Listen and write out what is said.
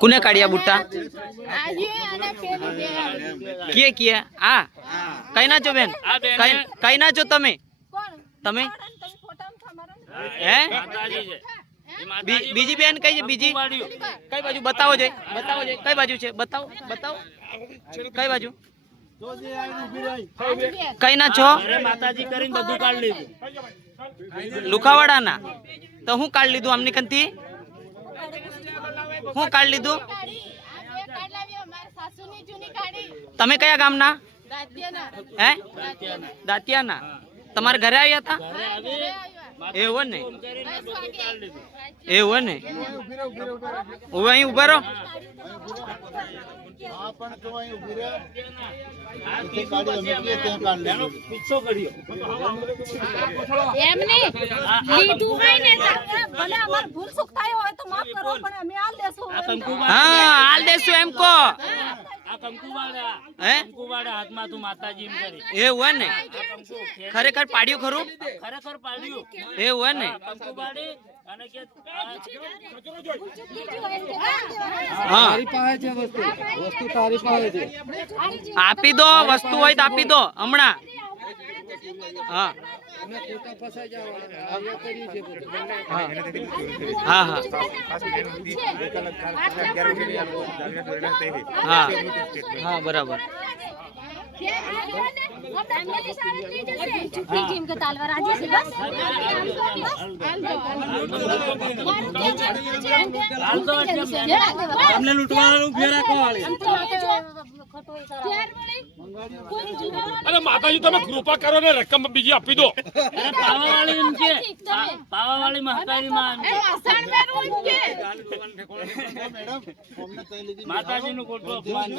कुने काढिया बूटा किए किए आ कई ना छो बेन कई ना छो तमे तमे बीजी बेन कई बीजी कई बाजू बताओ जे कई बाजू छे बताओ बताओ कई बाजू कई ना छो माताजी करीने बधु काढ लीधुं लुखावाड़ा ना तो हूँ काढ लीधुं आमनी कंती हूँ काढ लीधुं तमे कया गामना हे दातियाना तमारे घरे आया था एवं ने एवं ने वहीं उभा रहो पीछो करियो એમની લીધું હોય ને ભલે અમાર ભૂલ ચૂક થાય હોય તો માફ કરો પણ અમે આલ દેશું हाँ आल देसु एम को आ કંકુવાડા હે કંકુવાડા હાથમાં તું માતાજી એમ કરી એવું ને ખરેખર પાડ્યું ખરું ખરેખર પાડ્યું એવું ને કંકુવાડી અને કે હા તારી પાસે છે વસ્તુ વસ્તુ તારી પાસે છે આપી દો વસ્તુ હોય તો આપી દો હમણાં હા અમે ખોટા ફસાઈ જવાના આ કરી છે બધું હા હા હા હા બરાબર તમને લૂંટવાનું ફેરા કોવાળી अरे माताजी તમે કૃપા કરો ને રકમ બીજી આપી દો અરે પાવાવાળી એમ કે પાવાવાળી મહતારી માં માતાજી નું ખોટું અપમાન